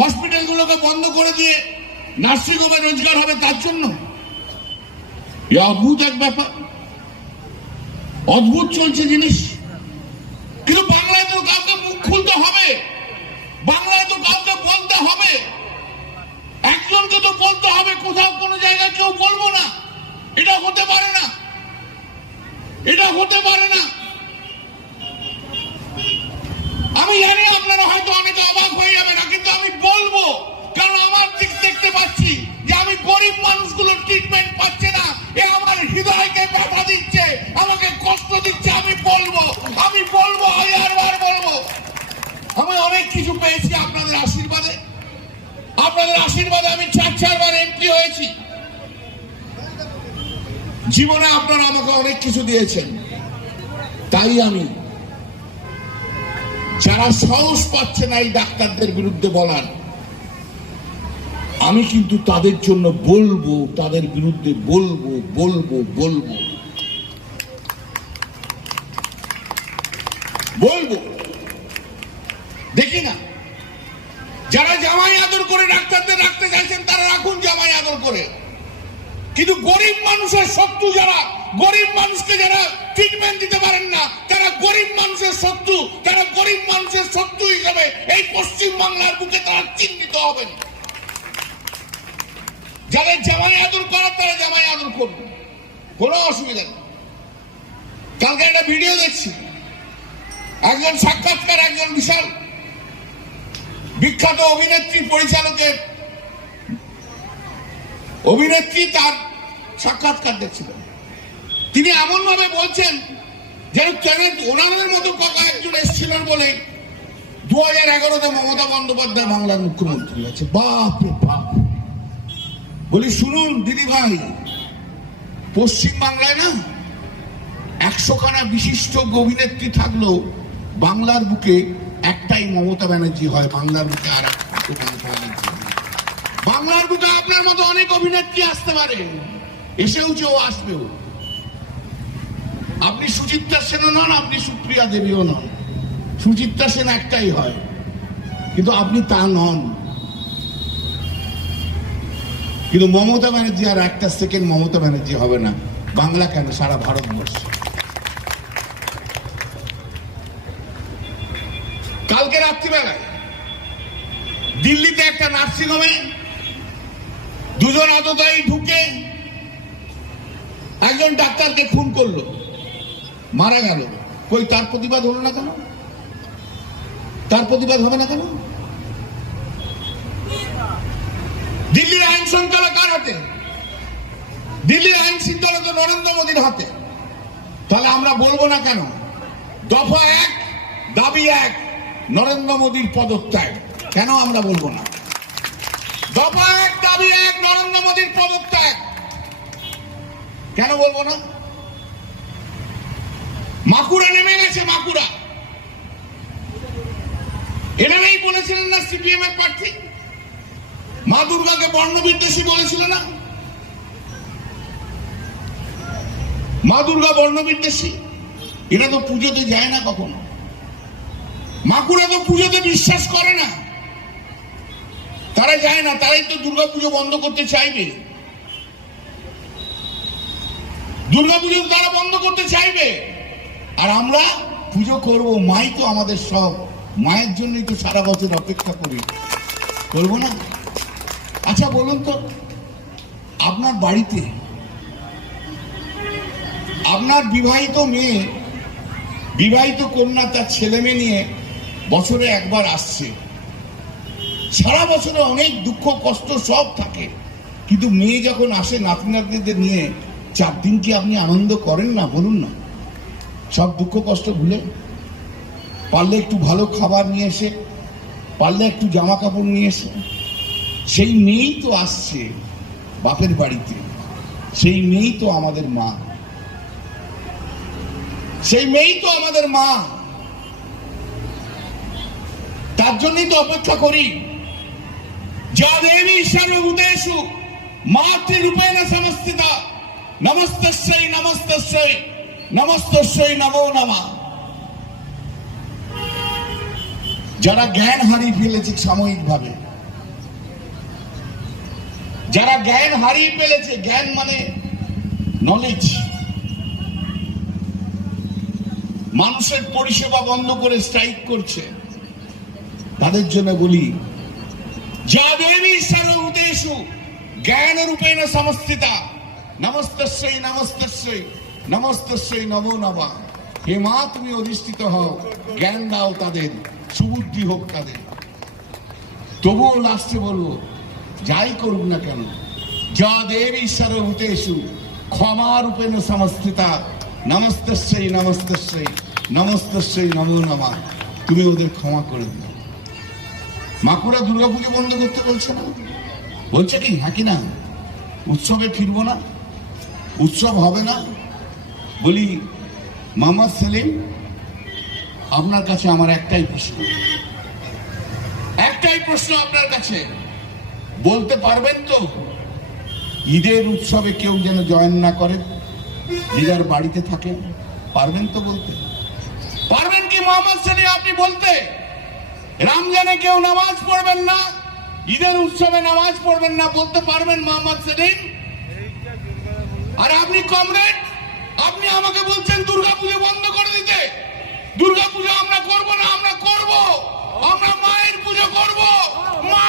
হসপিটালগুলোকে বন্ধ করে দিয়ে নার্সিং হোমে রোজগার হবে তার জন্য। অদ্ভুত এক ব্যাপার। অদ্ভুত চলছে জিনিস। কিন্তু বাংলায় তো কাউকে মুখ খুলতে হবে বাংলায় তো কাউকে বলতে হবে একজনকে তো বলতে হবে কোথাও কোনো জায়গায় কেউ বলব না এটা হতে পারে না এটা হতে পারে না আমি জানি আপনারা হয়তো অনেকে অবাক হয়ে যাবে না কিন্তু আমি বলব কারণ আমার দিক দেখতে পাচ্ছি যে আমি গরিব ট্রিটমেন্ট পাচ্ছে না। এ আমার হৃদয়কে ব্যথা দিচ্ছে, আমাকে কষ্ট দিচ্ছে, আমি বলব আমি বলব বলব। আমি অনেক কিছু পেয়েছি আপনাদের আশীর্বাদে। আপনাদের আশীর্বাদে আমি চার চারবার হয়েছি। জীবনে আপনারা আমাকে অনেক কিছু দিয়েছেন। তাই আমি যারা সাহস পাচ্ছে না এই ডাক্তারদের বিরুদ্ধে বলার আমি কিন্তু তাদের জন্য বলব, তাদের বিরুদ্ধে বলব বলব বলব। বলব। দেখি না। যারা জামাই আদর করে ডাক্তারদের রাখতে চাইছেন, তারা রাখুন জামাই আদর করে। কিন্তু গরিব মানুষের শত্রু যারা, গরিব মানুষকে যারা ট্রিটমেন্ট দিতে পারেন না, তারা গরিব মানুষের শত্রু, তারা গরিব মানুষের শত্রু হিসেবে এই পশ্চিম বাংলার বুকে তারা চিহ্নিত হবেন। যাদের জামাই আদর করার, তারা জামাই আদর করবে। কোনো অসুবিধা নেই। কালকে একটা ভিডিও দেখছি। একজন সাক্ষাৎকার, একজন বিশাল বিখ্যাত অভিনেত্রী পরিচালকের অভিনেত্রী তার সাক্ষাৎকার দেখছিলেন। তিনি এমন ভাবে বলছেন যেন ট্রেনের ওনাদের মতো কথা একজন এসেছিলেন বলে দু হাজার এগারোতে মমতা বন্দ্যোপাধ্যায় বাংলার মুখ্যমন্ত্রী আছে বাপ রে বাপ। বলি, শুনুন দিদি ভাই, পশ্চিম বাংলায় না একশোখানা বিশিষ্ট অভিনেত্রী থাকলেও বাংলার বুকে একটাই মমতা ব্যানার্জি হয়, বাংলার বুকে আর। বাংলার বুকে আপনার মতো অনেক অভিনেত্রী আসতে পারে এসেওছে ও আসবেও। আপনি সুচিত্রা সেনও নন, আপনি সুপ্রিয়া দেবীও নন। সুচিত্রা সেন একটাই হয়, কিন্তু আপনি তা নন। কিন্তু মমতা ব্যানার্জি আর একটা সেকেন্ড মমতা ব্যানার্জি হবে না। বাংলা কেন? সারা ভারতবর্ষ। কালকে রাত্রিবেলায় দিল্লিতে একটা নার্সিংহোমে দুজন আততায়ী ঢুকে একজন ডাক্তারকে খুন করল। মারা গেল। কই, তার প্রতিবাদ হলো না কেন? তার প্রতিবাদ হবে না কেন? দিল্লির আইন শৃঙ্খলা কার হাতে? দিল্লির আইন শৃঙ্খলা তো নরেন্দ্র মোদীর হাতে। তাহলে আমরা বলব না কেন? দফা এক, দাবি এক, নরেন্দ্র মোদীর পদত্যাগ। কেন আমরা বলব না? দফা এক, দাবি এক, নরেন্দ্র মোদীর পদত্যাগ। কেন বলব না? মাকুরা নেমে গেছে মাকুরা এনারাই বলেছিলেন না সিপিএম এর প্রার্থী? মা দুর্গাকে বর্ণবিদ্বেষী বলেছিল না? মা দুর্গা বর্ণবিদ্বেষী? এরা তো পুজোতে যায় না কখনো। মাকুরা তো পুজোতে বিশ্বাস করে না। তারা যায় না, তারাই তো দুর্গা পুজো বন্ধ করতে চাইবে। দুর্গা পুজো তারা বন্ধ করতে চাইবে। আর আমরা পুজো করব, মাই তো আমাদের সব। মায়ের জন্যই তো সারা বছর অপেক্ষা করি। করব না? আচ্ছা বলুন তো, আপনার বাড়িতে আপনার বিবাহিত মেয়ে, বিবাহিত কন্যা তার ছেলে মেয়ে নিয়ে বছরে একবার আসছে। সারা বছরে অনেক দুঃখ, কষ্ট সব থাকে। কিন্তু মেয়ে যখন আসে নাতি নাতনিদের নিয়ে, চার দিন কি আপনি আনন্দ করেন না? বলুন না। সব দুঃখ, কষ্ট ভুলে পারলে একটু ভালো খাবার নিয়ে এসে, পারলে একটু জামা কাপড় নিয়ে এসে সেই মেয়েই তো আসছে বাপের বাড়িতে। সেই মেয়েই তো আমাদের মা। সেই মেয়েই তো আমাদের মা। তার জন্যই তো অপেক্ষা করি। যা দেবী সর্বভূতেষু মাতৃরূপেণ সমস্থিতা নমস্তস্যই নমস্তস্যই নমস্তস্যই নমো নমা। যারা জ্ঞান হারিয়ে ফেলেছে সাময়িকভাবে যারা জ্ঞান হারিয়ে ফেলেছে, জ্ঞান মানে নলেজ মানুষের পরিষেবা বন্ধ করে স্ট্রাইক করছে। তাদের জন্য বলি যা দেবী সর্বভূতেষু জ্ঞান রূপেণ নমা হে মা, তুমি অধিষ্ঠিত হও, জ্ঞান দাও তাদের, সুবুদ্ধি হোক তাদের। তবুও লাস্টে বলব যাই করুক না কেন যা দেবী সর্বভূতেষু ক্ষমা রূপেণ সমস্থিতা নমস্তস্যই নমস্তস্যই নমস্তস্যই নমো নমা। তুমি ওদের ক্ষমা করে দাও। মাকুড়া দুর্গাপুজো বন্ধ করতে বলছে না? বলছে কি হ্যাঁ কি না? উৎসবে ফিরবো না? উৎসব হবে না? বলি মোহাম্মদ সেলিম, আপনার কাছে আমার একটাই প্রশ্ন। একটাই প্রশ্ন আপনার কাছে। বলতে পারবেন তো? ঈদের উৎসবে কেউ যেন জয়েন না করে নিজের বাড়িতে থাকেন পারবেন তো বলতে? পারবেন কি মোহাম্মদ সেনি আপনি বলতে? রামজানে কেউ নামাজ পড়বেন না, ঈদের উৎসবে নামাজ পড়বেন না বলতে পারবেন মোহাম্মদ সেলিম? আর আপনি কমরেড, আপনি আমাকে বলছেন দুর্গা পুজো বন্ধ করে দিতে। দুর্গা পুজো আমরা করব না, আমরা করব। আমরা মায়ের পুজো করব। মা